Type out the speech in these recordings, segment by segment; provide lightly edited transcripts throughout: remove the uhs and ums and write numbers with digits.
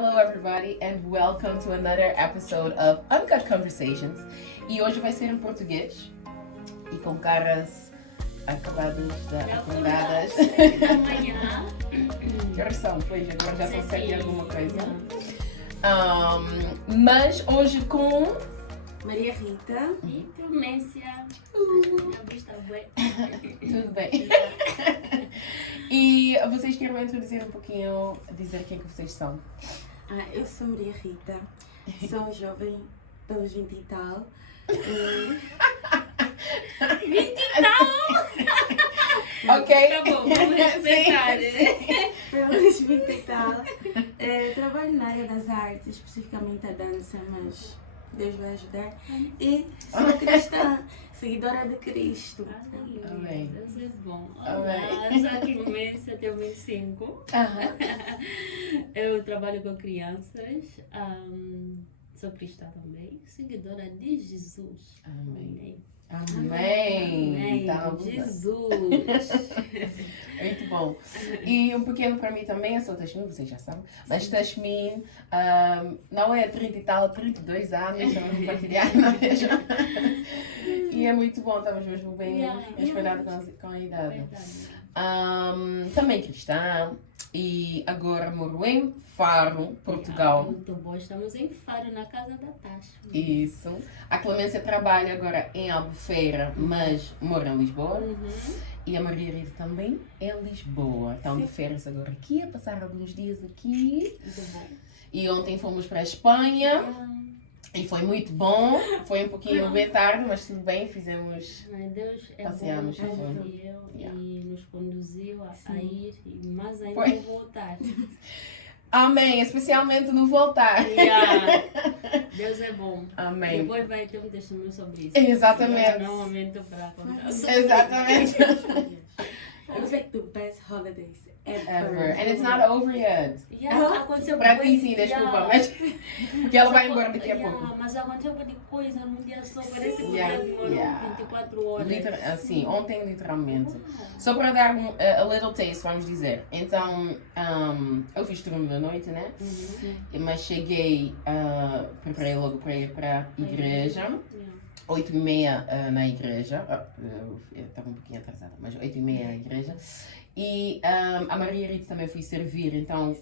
Hello everybody and welcome to another episode of Uncut Conversations. E hoje vai ser em português e com caras acabadas de acordadas. Amanhã. Que horas são? Pois, agora já são 7 e alguma coisa. Mas hoje com Maria Rita E Clemência. Tudo bem. E vocês querem introduzir um pouquinho, dizer quem que vocês são? Eu sou Maria Rita, sou jovem pelos 20 e tal. 20 e tal! Ok? Tá bom, vamos respeitar. Pelos 20 e tal. Trabalho na área das artes, especificamente a dança, mas Deus vai ajudar. E sou cristã, seguidora de Cristo. Amém. Deus é bom. Amém. Olá, eu sou a Clemência, tenho 25. Eu trabalho com crianças. Sou cristã também, seguidora de Jesus. Amém. Amém. Tá bom. Jesus. Muito bom. E um pequeno para mim também, eu sou Tasmin, vocês já sabem, mas Tasmin não é 30 e tal, 32 anos, estamos a compartilhar, não é mesmo? E é muito bom, estamos mesmo bem espalhados com a idade. Verdade. Também cristã e agora moro em Faro, Portugal. Muito bom, estamos em Faro, na casa da Tasha. Isso. A Clemência trabalha agora em Albufeira, mas mora em Lisboa. E a Maria Rita também em Lisboa. Estão de férias agora aqui, a passar alguns dias aqui. Muito bom. E ontem fomos para a Espanha. E foi muito bom. Foi um pouquinho bem tarde, mas tudo bem, fizemos. Deus é Passeamos, bom, foi. e nos conduziu a ir e mais ainda Foi. a voltar. Amém, especialmente no voltar. Deus é bom. Amém. Depois vai ter um testemunho sobre isso. Exatamente. Não é um momento para contar. Exatamente. It was like the best holidays ever. Ever. And it's not over yet. Aconteceu Para ti sim, desculpa, mas porque ela vai embora daqui a pouco. Mas aconteceu uma coisa num dia só, parece que Yeah, demorou yeah. 24 horas. Assim, ontem literalmente. Só para dar a little taste, vamos dizer. Então, eu fiz turno da noite, né? Mas cheguei, preparei logo para ir para a igreja. 8h30 na igreja. Eu estava um pouquinho atrasada, mas 8h30 na igreja. E a Maria Rita também fui servir, então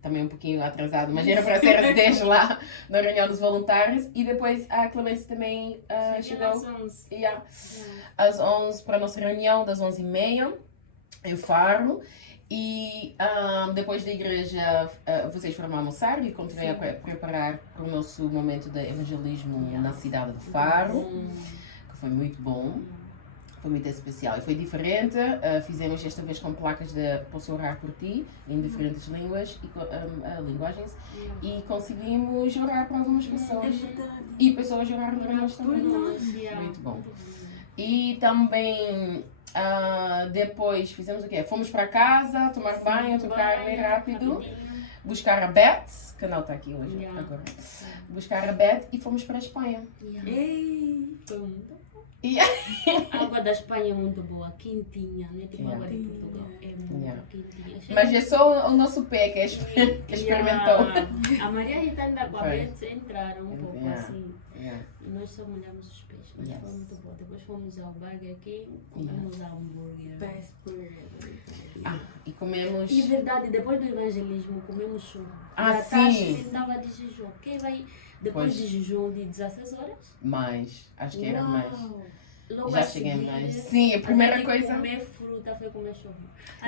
também um pouquinho atrasada, mas era para ser às 10 lá na reunião dos voluntários. E depois a Clemência também chegou Às 11. às 11 para a nossa reunião, das 11h30 em Faro. E depois da igreja vocês foram almoçar e continuei a preparar para o nosso momento de evangelismo na cidade de Faro, que foi muito bom. Foi muito especial e foi diferente. Fizemos esta vez com placas de posso orar por ti em diferentes línguas e linguagens e conseguimos orar para algumas pessoas e pessoas oraram para nós também. Muito bom. E também depois fizemos o quê? Fomos para casa, tomar banho, trocar bem rápido, buscar a Beth, que não está aqui hoje agora. Buscar a Beth e fomos para a Espanha. Foi muito bom. A A água da Espanha é muito boa, quentinha, não é tipo água de Portugal. É muito quentinha. Mas é só o nosso pé que experimentou. A Maria Rita ainda com a Beth entraram um pouco assim. E nós só molhamos os pés, mas foi muito bom. Depois fomos ao Burger King, comemos hambúrguer. Best burger. E comemos. E verdade, depois do evangelismo comemos churro. Sim. Estava de jejum. Quem vai depois de jejum de 16 horas? Mais, acho que era mais. Logo Já a cheguei seguir, mais. Sim, a primeira além de coisa. comer fruta foi comer churro.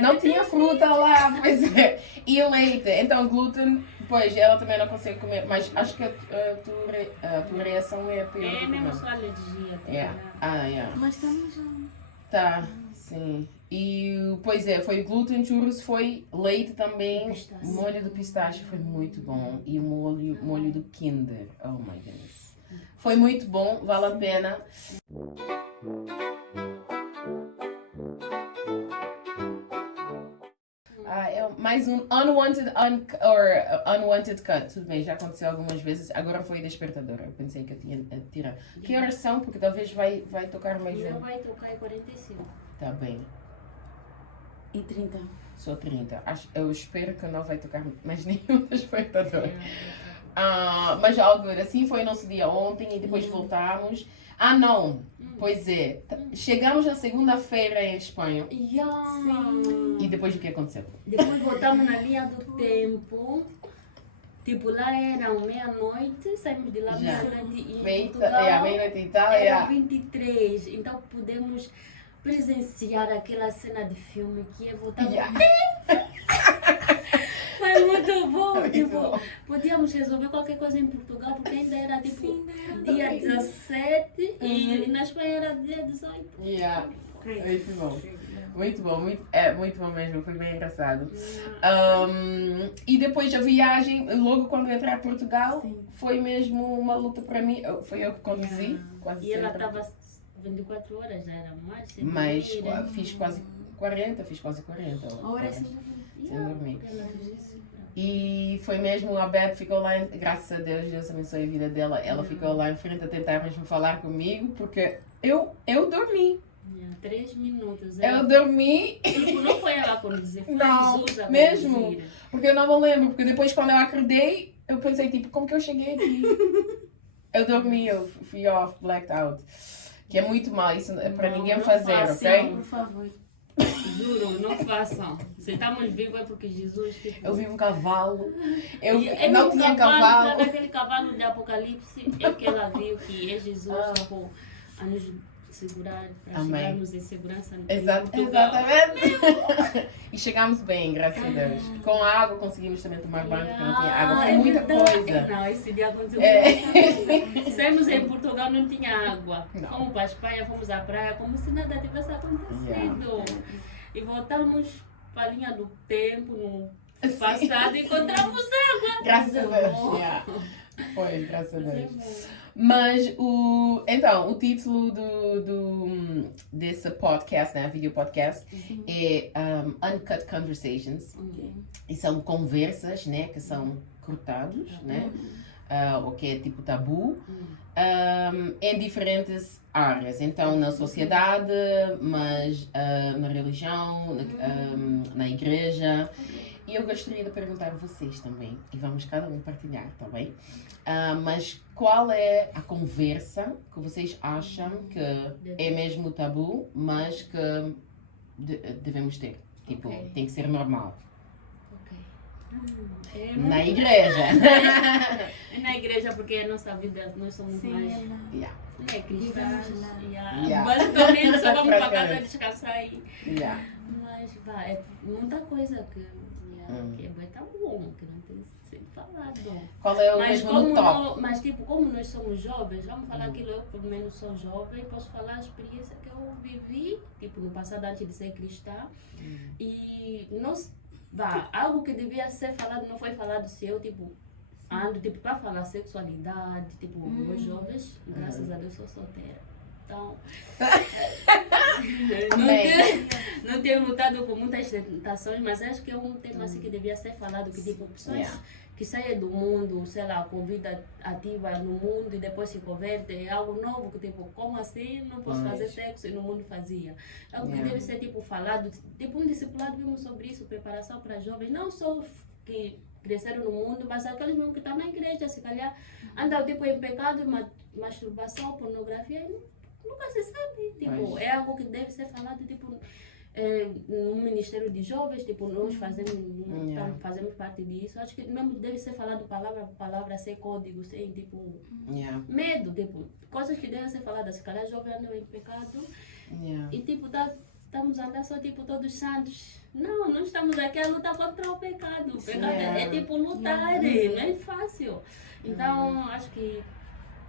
Não tinha fruta lá, pois é. E leite. Então, glúten, pois ela também não consegue comer. Mas acho que a tua reação é pior. É do que mesmo não. só alergia. Mas estamos Tá, sim. E, pois é, foi glúten, churros, foi leite também. Pistache. Molho de pistache foi muito bom. E o molho do Kinder. Oh my goodness. Foi muito bom, vale a pena. É mais um unwanted cut. Tudo bem, já aconteceu algumas vezes. Agora foi despertador. Eu pensei que eu tinha tirado. Que horas são? Porque talvez vai tocar mais Não um. vai tocar em 45. Tá bem. E 30. Sou 30. Eu espero que não vai tocar mais nenhum espectador. Mas algo assim foi o nosso dia ontem e depois voltamos. Não. Pois é. Chegamos na segunda-feira em Espanha. E depois o que aconteceu? Depois voltamos na linha do tempo. Tipo, lá era meia-noite, saímos de lá meia-noite e em Portugal meia-noite e tal, era 23. Então podemos presenciar aquela cena de filme que é voltar. Foi muito bom. Muito Tipo, bom. podíamos resolver qualquer coisa em Portugal, porque ainda era tipo dia 17 e na Espanha era dia 18. Muito bom. Muito bom, muito bom mesmo, foi bem engraçado. E depois a viagem, logo quando eu entrei a Portugal, foi mesmo uma luta para mim. Foi eu que conduzi, quase E ela sempre. estava 24 horas, já era mais. sem Mas dormir, fiz quase 40 horas sem dormir. E foi mesmo, a Beth ficou lá, graças a Deus abençoe a vida dela, ela ficou lá em frente a tentar mesmo falar comigo, porque eu dormi. 3 minutos. Eu dormi. Tipo, não foi ela a conduzir, foi Não, Jesus a mesmo. conduzir. Porque eu não me lembro, porque depois quando eu acordei, eu pensei tipo, como que eu cheguei aqui? Eu dormi, eu fui off, blacked out. Que é muito mal, isso é para ninguém fazer, ok? Por favor. Juro, não façam. Se estamos vivos é porque Jesus... Tipo, Eu vi um cavalo, eu e não tinha cavalo. Aquele cavalo de Apocalipse é que ela viu que é Jesus tipo, a nos segurar, para chegarmos em segurança no Portugal. Exatamente. E chegámos bem, graças a Deus. Com a água conseguimos também tomar banho, porque não tinha água. Foi muita coisa. Não, esse dia aconteceu. Saímos em Portugal, não tinha água. Não. Fomos para a Espanha, fomos à praia, como se nada tivesse acontecido. E voltamos para a linha do tempo, no passado, e encontramos água. Graças a Deus. Foi, graças a Deus. Mas então, o título desse podcast, né, vídeo podcast, é Uncut Conversations. E são conversas, né, que são cortados, né, o que é tipo tabu, em diferentes áreas. Então, na sociedade, mas na religião, na igreja. E eu gostaria de perguntar a vocês também, e vamos cada um partilhar, tá bem? Mas qual é a conversa que vocês acham que é mesmo tabu, mas que devemos ter? Tipo, tem que ser normal. Na igreja. Na igreja, porque a nossa vida, nós somos mais cristãs. Basicamente, só vamos para casa descansar e... Mas é muita coisa que é tão bom, que não tem que ser falado. Qual é o mesmo top? Mas tipo, como nós somos jovens, vamos falar aquilo, eu pelo menos sou jovem, posso falar a experiência que eu vivi, tipo, no passado antes de ser cristã. E algo que devia ser falado não foi falado se eu, tipo, ando, tipo, para falar sexualidade, tipo, meus jovens, graças a Deus sou solteira. Então, não tenho lutado com muitas tentações, mas acho que é um tema assim que devia ser falado, que tipo, pessoas que saem do mundo, sei lá, com vida ativa no mundo e depois se convertem, é algo novo, que tipo, como assim não posso fazer sexo e no mundo fazia? É algo que deve ser tipo falado, tipo um discipulado mesmo sobre isso, preparação para jovens, não só que cresceram no mundo, mas aqueles mesmo que estão na igreja, se calhar andam tipo em pecado, masturbação, pornografia, e nunca se sabe, tipo, é algo que deve ser falado, tipo, no Ministério de Jovens, tipo, nós fazemos parte disso. Acho que mesmo deve ser falado palavra sem código, sem, tipo, medo, tipo, coisas que devem ser faladas. Se calhar jovem andam em pecado e, tipo, estamos andando só, tipo, todos santos. Não estamos aqui a lutar contra o pecado. O pecado é, tipo, lutar, não é fácil. Então, acho que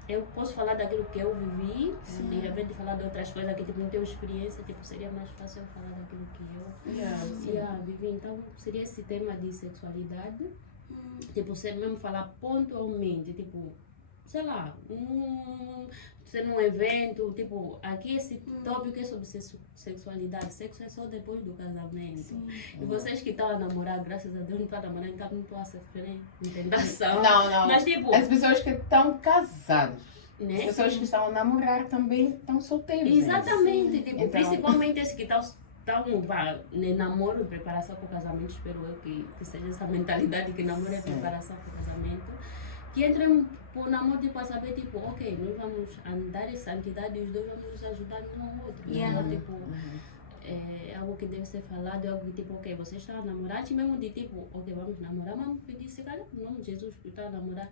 eu posso falar daquilo que eu vivi, de repente falar de outras coisas que tipo, não tenho experiência, tipo, seria mais fácil eu falar daquilo que eu vivi. Então, seria esse tema de sexualidade, tipo, você mesmo falar pontualmente, tipo, sei lá, ser num evento, tipo, aqui esse tópico é sobre sexualidade, sexo é só depois do casamento. E vocês que estão a namorar, graças a Deus não estão a namorar, então não estão a sofrer tentação. Não. Mas tipo, as pessoas que estão casadas, né? as pessoas que estão a namorar também estão solteiras. Exatamente, tipo, Então... principalmente esses que estão Então, vá, namoro e preparação para o casamento, espero eu que seja essa mentalidade que namoro é preparação para o casamento. Que entrem por namoro tipo, a saber, tipo, ok, nós vamos andar em santidade e os dois vamos nos ajudar um ao outro. Yeah. Então, tipo, é algo que deve ser falado, é algo que tipo, ok, vocês estão a namorar, antes mesmo de tipo, ok, vamos namorar, vamos pedir, se calhar, em nome de Jesus, que está a namorar,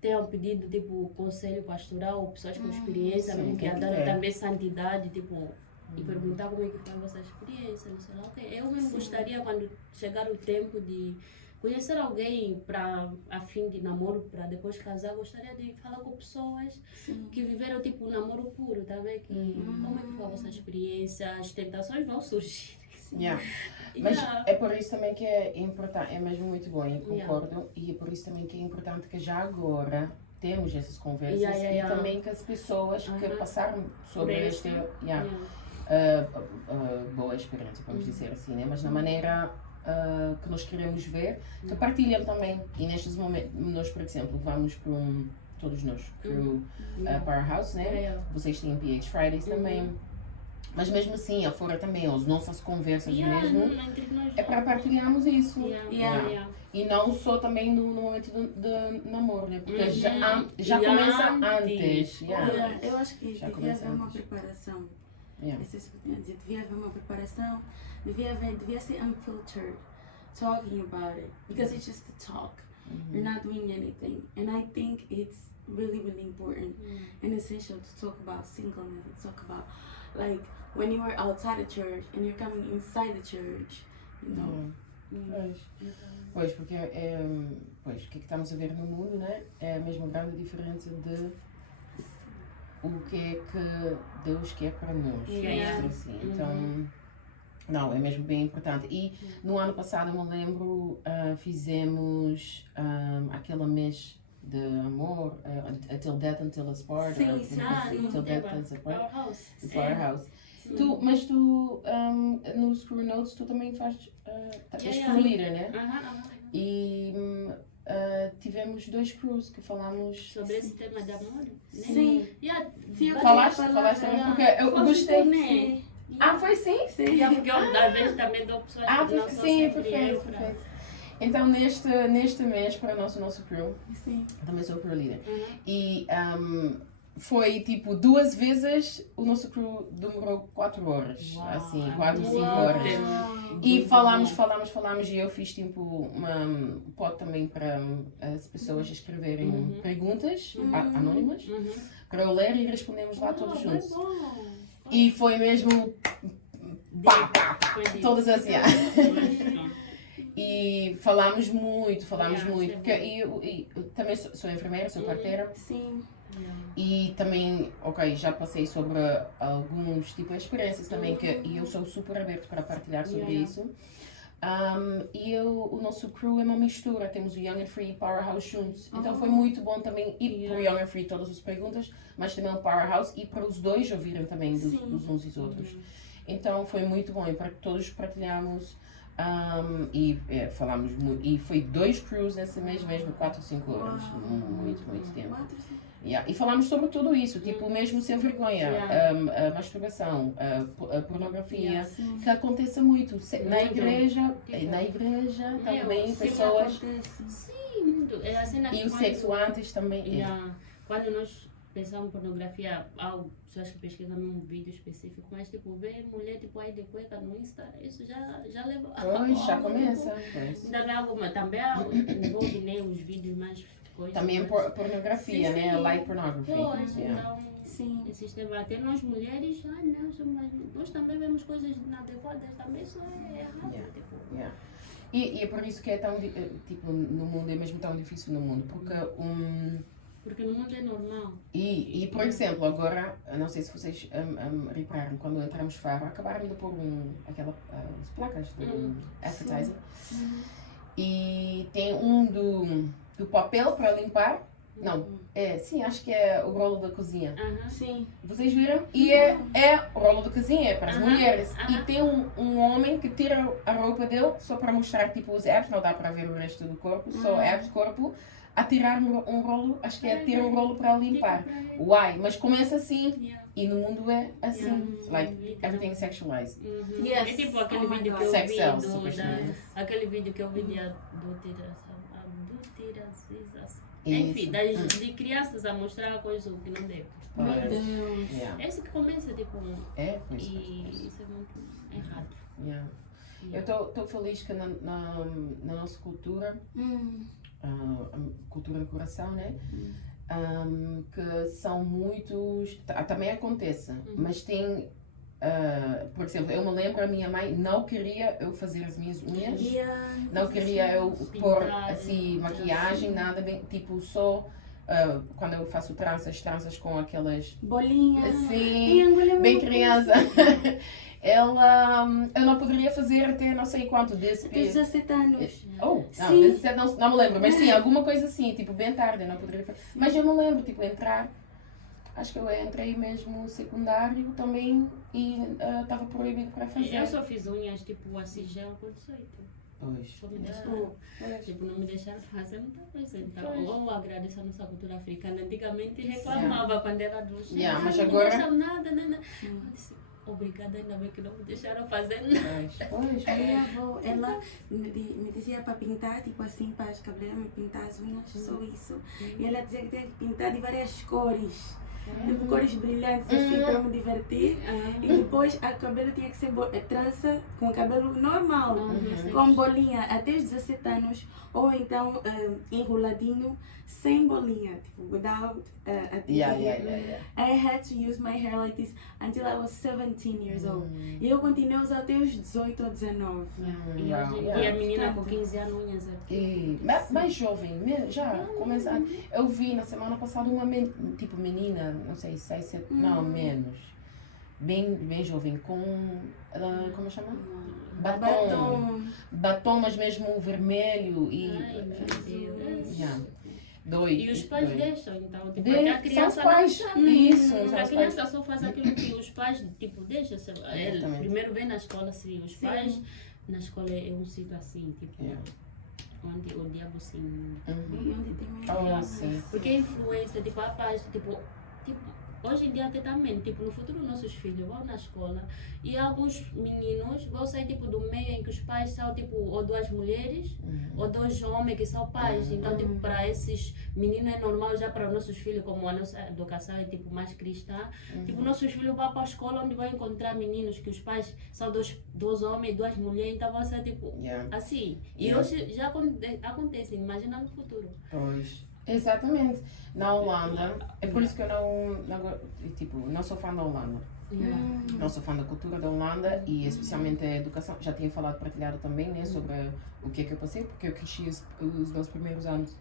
tenham pedido, tipo, conselho pastoral, ou pessoas com experiência, sim, mesmo que tem que andaram ver. também santidade, tipo, e perguntar como é que foi a vossa experiência, não sei lá, ok. Eu mesmo gostaria, quando chegar o tempo de conhecer alguém para a fim de namoro, para depois casar, gostaria de falar com pessoas Sim. que viveram tipo um namoro puro, tá vendo? Como é que foi a vossa experiência, as tentações vão surgir. Yeah. Mas Yeah. é por isso também que é importante, é mesmo muito bom, e concordo, e é por isso também que é importante que já agora temos essas conversas e também que as pessoas que passaram sobre esta boa experiência, vamos dizer assim, né? Mas na maneira que nós queremos ver, que partilham também. E nestes momentos, nós, por exemplo, vamos para todos nós, para o Powerhouse, né? Vocês têm PH Fridays também. Mas mesmo assim, afora também, as nossas conversas mesmo, é para partilharmos isso. E não só também no momento de namoro, né? Porque já começa antes. Eu acho que Já devia começa haver uma antes. preparação. Yeah. Isso é isso que eu tinha a dizer. Devia haver uma preparação, devia ser unfiltered, talking about it. Because it's just a talk. You're not doing anything. And I think it's really, really important and essential to talk about singleness, to talk about like when you are outside the church and you're coming inside the church, you know. Pois, porque pois, o que é que estamos a ver no mundo, né? É a mesma grande diferença de o que é que Deus quer para nós. Assim. Então, não, é mesmo bem importante. E no ano passado, eu me lembro, fizemos aquele mês de amor, Until Death, Until Us Part. Until Death, Until Us Part. Powerhouse. Mas tu, no Screw Notes, tu também fazes, és crew leader, né? E tivemos 2 crews que falamos sobre esse tema de amor. Sim. Falaste também, porque eu gostei. Sim. Foi sim? Porque eu, às vezes, também dou pessoas que não são sim, sempre perfeito. Então, neste mês, para o nosso crew, também sou crew leader. E foi tipo 2 vezes, o nosso crew demorou 4 horas, assim, 4, 5 horas. E falamos, e eu fiz tipo uma pod também para as pessoas escreverem perguntas anónimas, para eu ler e respondemos lá todos juntos. E foi mesmo pá, todas as E falámos muito, porque eu também sou enfermeira, sou parteira. Sim. E também, já passei sobre alguns tipos de experiências também, e eu sou super aberto para partilhar sobre isso. E o nosso crew é uma mistura, temos o Young and Free e Powerhouse juntos. Então foi muito bom também ir para o Young and Free todas as perguntas, mas também o Powerhouse e para os dois ouvirem também dos uns e dos outros. Então foi muito bom, e para todos partilhamos. Falámos muito, e foi 2 crews nesse mês mesmo, 4 ou 5 horas, muito tempo. E falámos sobre tudo isso, tipo mesmo sem vergonha, a masturbação, a pornografia, que aconteça muito na igreja também, pessoas. Sim, é assim, E o sexo antes também. Quando nós pensamos em pornografia, há pessoas que pesquisam num vídeo específico, mas tipo, ver mulher tipo aí de cueca no Insta, isso já leva. Pois, já começa. Ainda vê alguma, também envolve né, os vídeos mais coisas. Também pornografia, né? Light pornography. Pois, então, esse sistema, até nós mulheres, nós também vemos coisas inadequadas, também isso é errado. E é por isso que é tão, tipo, no mundo, é mesmo tão difícil no mundo, porque no mundo é normal. E por exemplo, agora, não sei se vocês repararam, quando entramos Faro, acabaram de pôr aquelas placas de advertising. E tem do papel para limpar Não, sim, acho que é o rolo da cozinha. Aham. Sim. Vocês viram? E é o rolo da cozinha, é para as Aham, mulheres. aham. E tem um homem que tira a roupa dele só para mostrar tipo os abs, não dá para ver o resto do corpo, só abs, corpo, a tirar um rolo, acho que é tirar um rolo para limpar. Tipo, Uai, mas começa assim yeah. e no mundo é assim. Yeah. Like, everything is sexualized. Uhum. Yes. É tipo aquele Oh my vídeo que God. eu Sex vi sells, do, supostamente. aquele vídeo que eu vi de adulteração. Isso. Enfim, de crianças a mostrar coisas que não deve. Meu Mas- Deus. Yeah. É isso que começa, tipo, É, por isso. e isso é muito errado. Yeah. Eu estou feliz que na nossa cultura, a cultura do coração, né? Que são muitos. Também acontece, mas tem. Por exemplo, eu me lembro, a minha mãe não queria eu fazer as minhas unhas, Yeah. não queria eu pôr Pintar, assim maquiagem, nada, bem, tipo só quando eu faço tranças com aquelas Bolinha. assim, E Angola é bem muito criança. Eu não poderia fazer até não sei quanto desse Até 17 anos. não, Sim. 17 não me lembro, mas sim, alguma coisa assim, tipo, bem tarde, eu não poderia fazer. Mas eu me lembro, tipo, entrar, acho que eu entrei mesmo secundário também e estava proibido para fazer. Eu só fiz unhas, tipo, assim, já com 18. Pois. Só me deixaram, tipo, não me deixaram fazer muita coisa. Então, Pois. eu agradeço a nossa cultura africana. Antigamente reclamava quando era adolescente. Yeah, mas Não agora- deixam nada, nada. Eu disse, obrigada, ainda bem que não me deixaram fazer nada. Pois. A minha avó, ela me dizia para pintar, tipo assim, para as cabeleireiras me pintar as unhas, só isso. E ela dizia que tinha que pintar de várias cores. Tipo, cores brilhantes, assim, para me divertir. E depois, a cabelo tinha que ser trança com cabelo normal, com bolinha, até os 17 anos. Ou então, enroladinho, sem bolinha, tipo, without a Yeah. I had to use my hair like this until I was 17 years old. E eu continuei a usar até os 18 ou 19. E a menina com 15 anos, unhas aqui. E mais jovem, já começando. Eu vi na semana passada uma tipo menina, não sei, 6, 7, não, menos. Bem jovem, com. Como chama? Batom, mas mesmo vermelho e. Ai, meu Deus. Yeah. Doido. E os pais deixam, então, tipo, De- a criança são os pais. não sabe. Isso, são A os pais. criança só faz aquilo que os pais, tipo, deixam. Exatamente. Primeiro vem na escola, se os Sim. pais, na escola é um sítio assim, tipo, Yeah. onde o diabo se... E onde tem mais Sim. Porque a influência, tipo, a paz, tipo, hoje em dia até também, tipo, no futuro nossos filhos vão na escola e alguns meninos vão sair, tipo, do meio em que os pais são, tipo, ou duas mulheres ou dois homens que são pais. Então, tipo, para esses meninos é normal, já para os nossos filhos, como a nossa educação é, tipo, mais cristã, tipo, nossos filhos vão para a escola onde vão encontrar meninos que os pais são dois homens, duas mulheres, então vai ser, tipo, Yeah. assim. E Yeah. hoje já acontece, imagina no futuro. Pois. Exatamente. Na Holanda, é por isso que eu não sou fã da Holanda. Não sou fã da cultura da Holanda e especialmente a educação. Já tinha partilhado também, né, sobre o que é que eu passei, porque eu cresci os meus primeiros anos.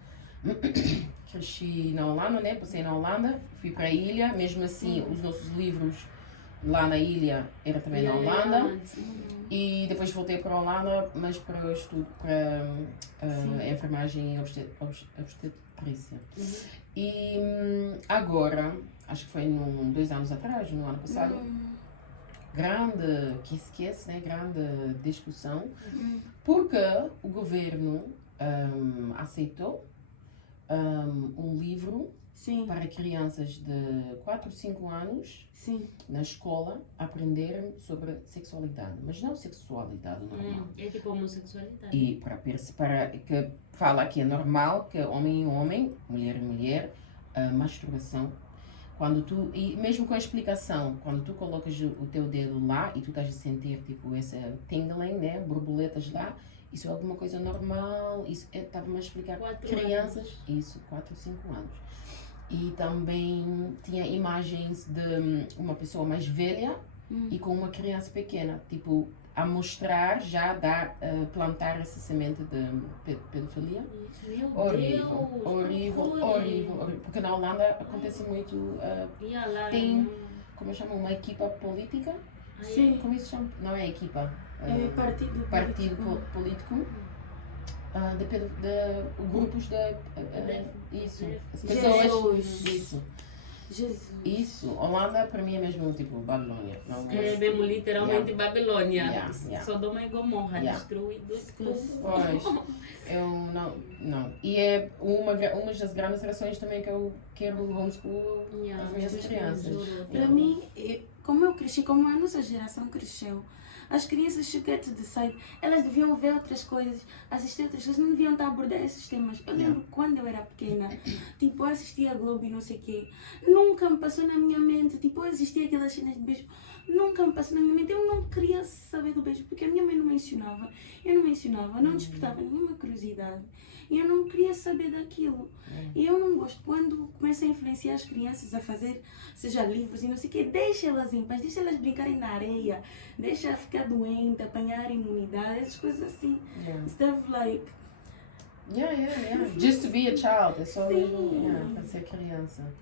Cresci na Holanda, né, passei na Holanda, fui para a ilha, mesmo assim os nossos livros lá na ilha era também na Holanda. E depois voltei para a Holanda, mas para estudo, para enfermagem e obstetrícia. E agora, acho que foi 2 anos atrás, no ano passado, grande, que esquece, né? Grande discussão, porque o governo aceitou um livro Sim, para crianças de 4 ou 5 anos sim. na escola aprenderem sobre sexualidade, mas não sexualidade normal. É tipo homossexualidade. E para que fala que é normal que homem e homem, mulher e mulher, masturbação. E mesmo com a explicação, quando tu colocas o teu dedo lá e tu estás a sentir tipo essa tingling, né, borboletas lá, isso é alguma coisa normal. Isso estava-me a explicar 4 crianças, isso, 4 ou 5 anos. E também tinha imagens de uma pessoa mais velha e com uma criança pequena, tipo, a mostrar, já plantar essa semente de pedofilia. Meu Horrível, Deus, horrível. Porque na Holanda acontece muito, E a lá, tem, como chama, uma equipa política? Sim. Como isso chama? Não é equipa, É partido partido político. Depende de grupos de. Isso. As Jesus. Isso. Jesus. Isso. Holanda, para mim, é mesmo tipo Babilônia. Não, É mesmo literalmente Babilônia. Yeah. Sodoma e Gomorra, Yeah. destruído. Pois, eu não. E é uma das grandes razões também que eu quero homeschool Yeah, as minhas crianças. Para mim, como eu cresci, como a nossa geração cresceu, as crianças choquetes de site, elas deviam ver outras coisas, assistir outras coisas, não deviam estar a abordar esses temas. Eu lembro quando eu era pequena, tipo, eu assistia a Globo e não sei o quê, nunca me passou na minha mente, tipo, eu assistia aquelas cenas de beijo, nunca me passou na minha mente, eu não queria saber do beijo, porque a minha mãe não mencionava, eu não mencionava, não despertava nenhuma curiosidade. E eu não queria saber daquilo. E eu não gosto quando começam a influenciar as crianças a fazer, seja livros e não sei o quê, deixa elas em paz, deixa elas brincarem na areia, deixa ficar doente, apanhar imunidade, essas coisas assim. Instead of like... Yeah. Just to be a child. É só mesmo para ser criança.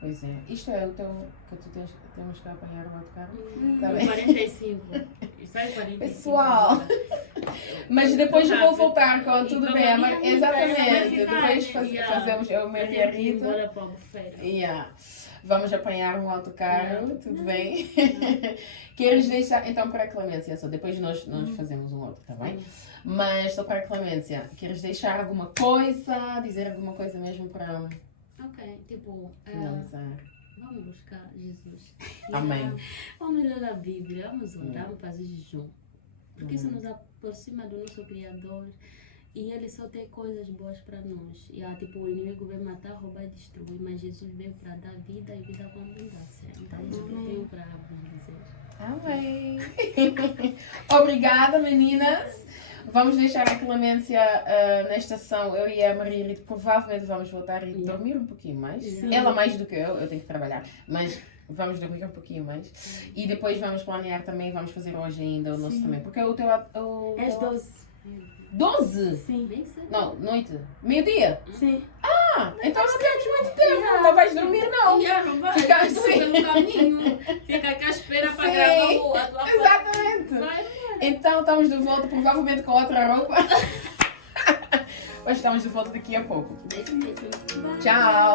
Pois é. Isto é o teu que tu temos que apanhar o outro carro? Tá bem. 45. Sai 45. Pessoal. Mas depois eu vou voltar com E tudo como bem. a minha Exatamente. mulher Depois ficar, fazemos eu, Maria e a Rita. Bora para a bufeira. Yeah. Vamos apanhar um autocarro, tudo bem? Queres deixar, então, para a Clemência, só depois nós fazemos um outro, tá bem? Mas só para a Clemência, queres deixar alguma coisa, dizer alguma coisa mesmo para Ok, tipo, finalizar? vamos buscar Jesus. Amém. Vamos ler a Bíblia, vamos orar, vamos fazer jejum. Porque isso nos aproxima do nosso Criador. E ele só tem coisas boas para nós. E tipo, o inimigo veio matar, roubar e destruir, mas Jesus veio para dar vida e vida com abundância. Então, isso que eu tenho para dizer. Amém. Obrigada, meninas. Vamos deixar a Clemência na estação. Eu e a Maria Rita provavelmente vamos voltar e dormir um pouquinho mais. Ela mais do que eu tenho que trabalhar. Mas vamos dormir um pouquinho mais. E depois vamos planear também, vamos fazer hoje ainda o nosso também. Porque o teu... É às 12. 12? Sim. Bem cedo. Não, noite. Meio-dia? Sim. Então não temos muito tempo. Não vais dormir, não. Não vai, Fica fica assim. pelo caminho. Fica aqui à espera para Sim. gravar a tua parte. Exatamente. Vai. Então estamos de volta, provavelmente com outra roupa. Mas estamos de volta daqui a pouco. Beijo. Tchau.